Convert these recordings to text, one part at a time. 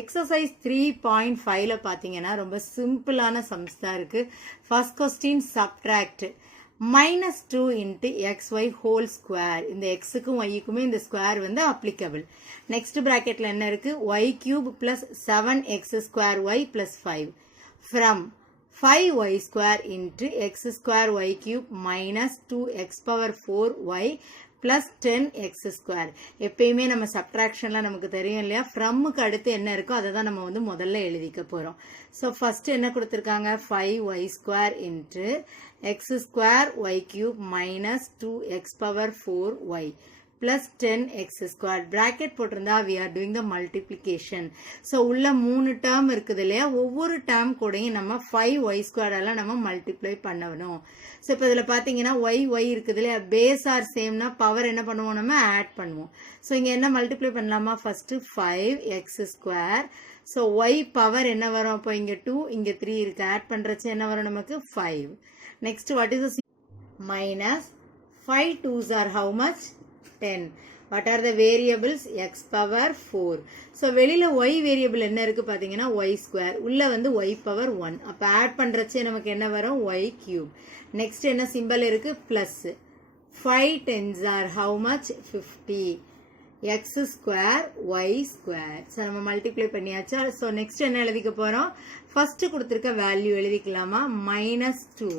Exercise 3.5ல பார்த்தீங்கன்னா ரொம்ப சிம்பிளான சம்ஸ் தான் இருக்கு. First question subtract -2 into xy whole square. இந்த xக்கும் yக்குமே இந்த ஸ்கொயர் வந்து அப்ளிகபிள். நெக்ஸ்ட் பிராக்கெட்ல என்ன இருக்கு? y cube plus 7x square y plus 5 from 5y square into x square y cube minus 2x power 4y plus 10x square. எப்பயுமே நம்ம சப்ட்ராக்ஷன்ல நமக்கு தெரியும் இல்லையா, ஃப்ரம்முக்கு அடுத்து என்ன இருக்கோ அதை தான் நம்ம வந்து முதல்ல எழுதிக்க போறோம். ஸோ ஃபர்ஸ்ட் என்ன கொடுத்துருக்காங்க? 5y square into x square y cube minus 2x power 4y plus 10x square. Bracket போட்டிருந்தா we are doing the multiplication. So உள்ள 3 டேர்ம் இருக்குது இல்லையா, ஒவ்வொரு டேர்ம் கூடயும் நம்ம 5y square எல்லாம் நம்ம மல்டிப்ளை பண்ணணும். ஸோ இப்போ இதில் பார்த்தீங்கன்னா y இருக்குது இல்லையா, பேஸ் ஆர் சேம்னா பவர் என்ன பண்ணுவோம், நம்ம ஆட் பண்ணுவோம். ஸோ இங்கே என்ன மல்டிப்ளை பண்ணலாமா? First 5x square. So y power என்ன வரும்? அப்போ இங்கே 2 இங்கே 3 இருக்கு, ஆட் பண்ணுறச்சு என்ன வரும் நமக்கு? 5. Next what is minus 5 2s are how much? 10. What are the variables? X power 4. So வெளியில y variable என்ன இருக்கு பாத்தீங்கன்னா y square, உள்ள வந்து y power 1. அப்ப ஆட் பண்றச்சே நமக்கு என்ன வரும்? y cube. நெக்ஸ்ட் என்ன சிம்பல் இருக்கு? Plus. 5 10s are how much? 50. x square y square. So நம்ம மல்டிப்ளை பண்ணியாச்சா? ஸோ நெக்ஸ்ட் என்ன எழுதிக்க போகிறோம்? ஃபர்ஸ்ட் கொடுத்துருக்க வேல்யூ எழுதிக்கலாமா? -2.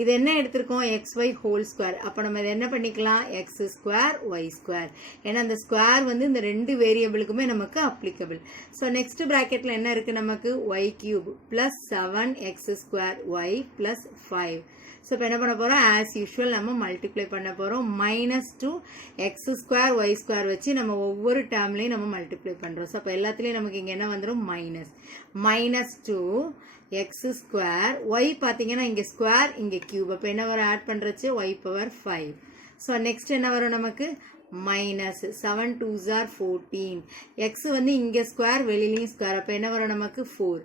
இது என்ன எடுத்திருக்கோம்? xy whole square. அப்போ நம்ம இதை என்ன பண்ணிக்கலாம்? x square y square. ஏன்னா அந்த ஸ்கொயர் வந்து இந்த ரெண்டு வேரியபிளுக்குமே நமக்கு அப்ளிகபிள். ஸோ நெக்ஸ்ட் ப்ராக்கெட்டில் என்ன இருக்குது நமக்கு? y cube plus 7x square y plus 5. So இப்போ என்ன பண்ண போகிறோம்? ஆஸ் யூஷுவல் நம்ம மல்டிப்ளை பண்ண போகிறோம். -2 x ஸ்கொயர் y ஸ்கொயர் வச்சு நம்ம ஒவ்வொரு டேர்ம்லையும் நம்ம மல்டிப்ளை பண்ணுறோம். ஸோ அப்போ எல்லாத்துலேயும் நமக்கு இங்கே என்ன வந்துடும்? -2 x ஸ்கொயர் y பார்த்தீங்கன்னா இங்கே ஸ்கொயர் இங்கே கியூப். அப்போ என்ன வரும்? ஆட் பண்ணுறச்சு y பவர் 5. ஸோ நெக்ஸ்ட் என்ன வரும் நமக்கு? -7 2s are 14. x வந்து இங்கே ஸ்கொயர் வெளியிலையும் ஸ்கொயர். அப்போ என்ன வரும் நமக்கு? 4.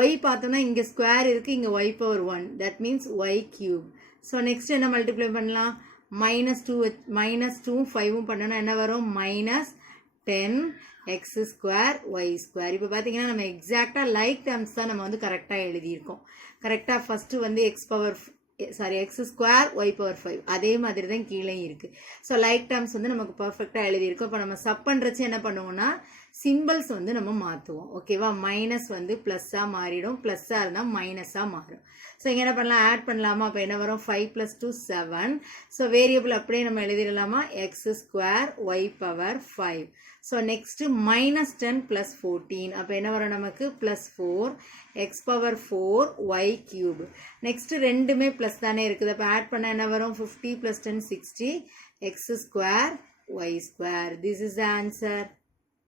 y பார்த்தோம்னா இங்கே ஸ்கொயர் இருக்குது, இங்கே y power 1. That means y cube. So next என்ன மல்டிப்ளை பண்ணலாம்? -2 5 பண்ணோன்னா என்ன வரும்? -10 x ஸ்கொயர் y ஸ்கொயர். இப்போ பார்த்தீங்கன்னா நம்ம எக்ஸாக்டாக லைக் டேர்ம்ஸ் தான் நம்ம வந்து கரெக்டாக எழுதியிருக்கோம். கரெக்டாக ஃபஸ்ட்டு வந்து x ஸ்கொயர் y பவர் 5 அதே மாதிரி தான் கீழே இருக்கு. ஸோ லைக் டேர்ம்ஸ் வந்து நமக்கு பர்ஃபெக்டாக எழுதியிருக்கோம். இப்போ நம்ம சப் பண்ணுறச்சு என்ன பண்ணுவோம்னா சிம்பிள்ஸ் வந்து நம்ம மாற்றுவோம். ஓகேவா? மைனஸ் வந்து ப்ளஸ்ஸாக மாறிடும், ப்ளஸ்ஸாக இருந்தால் மைனஸாக மாறும். ஸோ இங்கே என்ன பண்ணலாம்? ஆட் பண்ணலாமா? அப்போ என்ன வரும்? 5 + 2 7. ஸோ வேரியபிள் அப்படியே நம்ம எழுதிடலாமா? x square y power 5. So next -10 + 14. அப்போ என்ன வரும் நமக்கு? +4 x power 4 y cube. Next ரெண்டுமே ப்ளஸ் தானே இருக்குது. அப்போ ஆட் பண்ண என்ன வரும்? 50 + 10 60 x square y square. This is the answer.